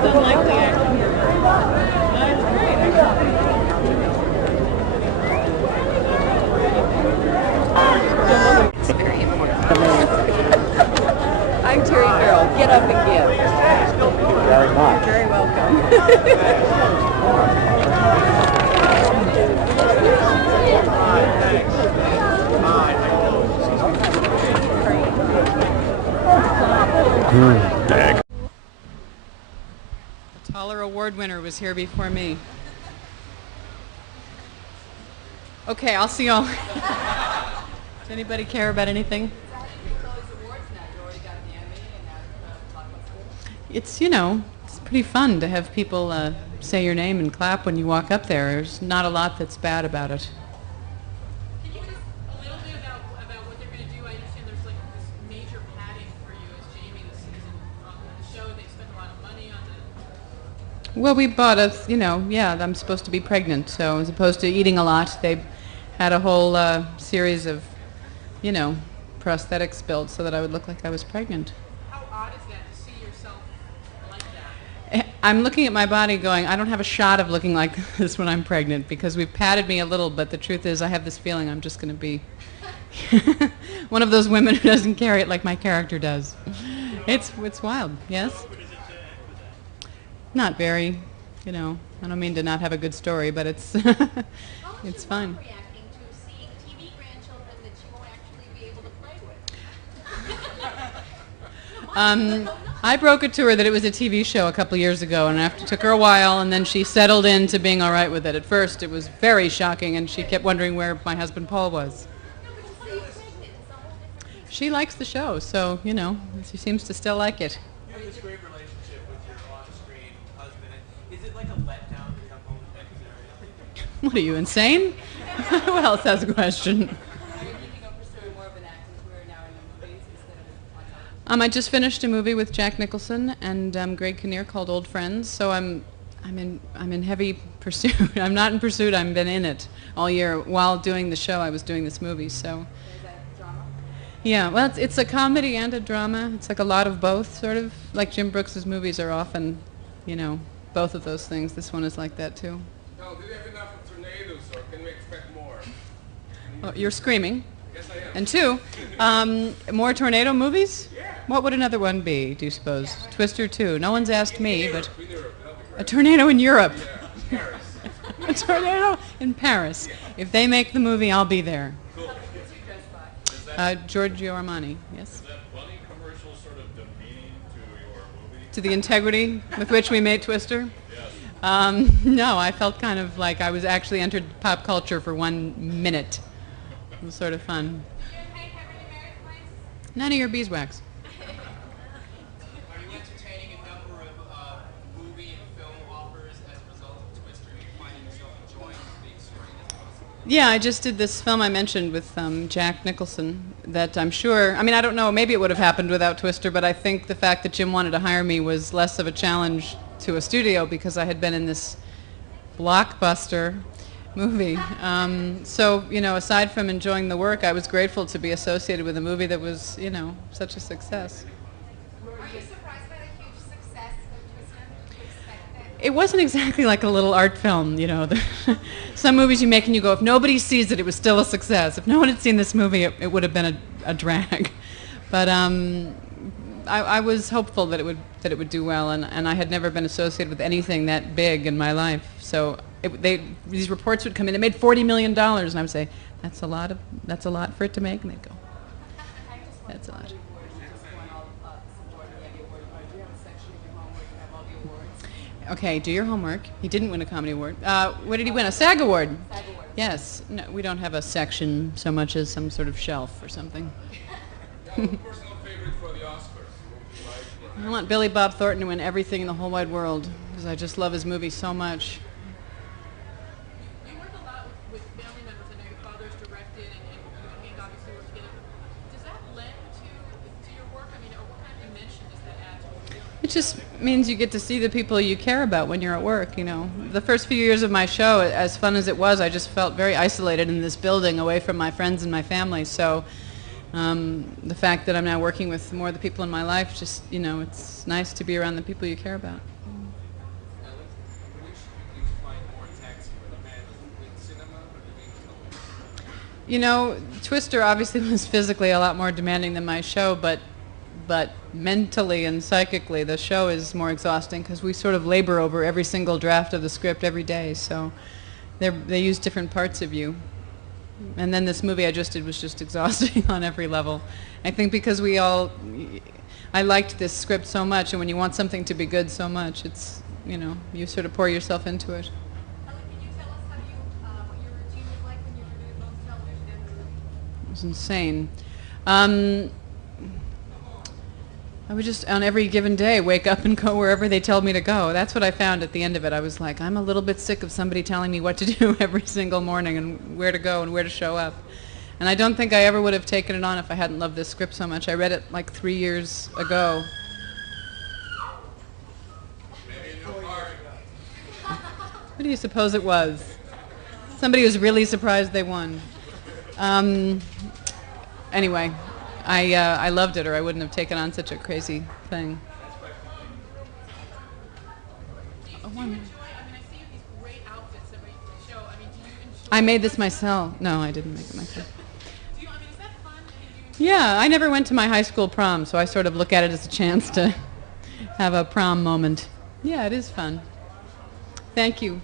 most unlikely acting. That's great. I'm Terry Farrell. Get up and give. Very much. Very welcome. Dag. The Taller Award winner was here before me. Okay, I'll see y'all. Does anybody care about anything? It's, it's pretty fun to have people say your name and clap when you walk up there. There's not a lot that's bad about it. Can you just a little bit about what they're going to do? I understand there's like this major padding for you as Jamie this season on the show. They spent a lot of money on it. Well, we bought I'm supposed to be pregnant, so as opposed to eating a lot, they had a whole series of, prosthetics built so that I would look like I was pregnant. How odd is that to see yourself like that? I'm looking at my body going, I don't have a shot of looking like this when I'm pregnant because we've padded me a little, but the truth is I have this feeling I'm just going to be one of those women who doesn't carry it like my character does. It's wild, yes? Not very, I don't mean to not have a good story, but it's it's fun. Reacting to seeing TV grandchildren that you won't actually be able to play with? I broke it to her that it was a TV show a couple years ago, and it took her a while, and then she settled into being all right with it. At first, it was very shocking, and she kept wondering where my husband Paul was. She likes the show, so, she seems to still like it. You have this great relationship with your on-screen husband. Is it like a letdown to come home to Texas area? What are you, insane? Who else has a question? I just finished a movie with Jack Nicholson and Greg Kinnear called Old Friends, so I'm in heavy pursuit. I'm not in pursuit. I've been in it all year. While doing the show, I was doing this movie. So. Is that drama? Yeah, well, it's a comedy and a drama. It's like a lot of both, sort of. Like Jim Brooks's movies are often, both of those things. This one is like that too. Now, do you have enough of tornadoes, or can we expect more? Oh, you're screaming. Yes, I am. And two, more tornado movies? What would another one be, do you suppose? Twister 2. No one's asked me, but a tornado in Europe. Yeah, Paris. A tornado in Paris. If they make the movie, I'll be there. Giorgio Armani, yes. Is that funny commercial sort of demeaning to your movie? To the integrity with which we made Twister? Yes. No, I felt kind of like I was actually entered pop culture for 1 minute. It was sort of fun. You and Hank have any marriage plans? None of your beeswax. Are you entertaining a number of movie and film offers as a result of Twister? Are you finding yourself enjoying being screened as opposed to... Yeah, I just did this film I mentioned with Jack Nicholson that I'm sure, I don't know, maybe it would have happened without Twister, but I think the fact that Jim wanted to hire me was less of a challenge to a studio because I had been in this Blockbuster movie. So, aside from enjoying the work, I was grateful to be associated with a movie that was, such a success. Are you surprised by the huge success of Twister? Did you expect that? It wasn't exactly like a little art film, Some movies you make and you go, if nobody sees it, it was still a success. If no one had seen this movie, it would have been a drag. But I was hopeful that it would do well, and I had never been associated with anything that big in my life. So these reports would come in. It made $40 million, and I would say, that's a lot for it to make, and they'd go, that's a lot. Okay, do your homework. He didn't win a comedy award. What did he win? A SAG award. SAG Award. Yes. No, we don't have a section so much as some sort of shelf or something. Now, personal favorite for the Oscars? I want Billy Bob Thornton to win everything in the whole wide world because I just love his movie so much. You work a lot with family members. I know your father's directed, and you and Hank obviously work together. Does that lend to your work? Or what kind of dimension does that add to what you're doing? It just means you get to see the people you care about when you're at work, The first few years of my show, as fun as it was, I just felt very isolated in this building away from my friends and my family. So the fact that I'm now working with more of the people in my life, just, it's nice to be around the people you care about. You know, Twister obviously was physically a lot more demanding than my show, but mentally and psychically the show is more exhausting because we sort of labor over every single draft of the script every day. So they use different parts of you. And then this movie I just did was just exhausting on every level. I think because I liked this script so much, and when you want something to be good so much, it's, you know, you sort of pour yourself into it. Helen, can you tell us what your routine was like when you were doing most television? It was insane. I would just, on every given day, wake up and go wherever they told me to go. That's what I found at the end of it. I was like, I'm a little bit sick of somebody telling me what to do every single morning and where to go and where to show up. And I don't think I ever would have taken it on if I hadn't loved this script so much. I read it like 3 years ago. What do you suppose it was? Somebody was really surprised they won. Anyway, I loved it, or I wouldn't have taken on such a crazy thing. Do you enjoy, I mean, I see you these great outfits every show. I mean, do you enjoy... I made this myself. No, I didn't make it myself. Do you, I mean, is that fun? I mean, do you Yeah, I never went to my high school prom, so I sort of look at it as a chance to have a prom moment. Yeah, it is fun. Thank you.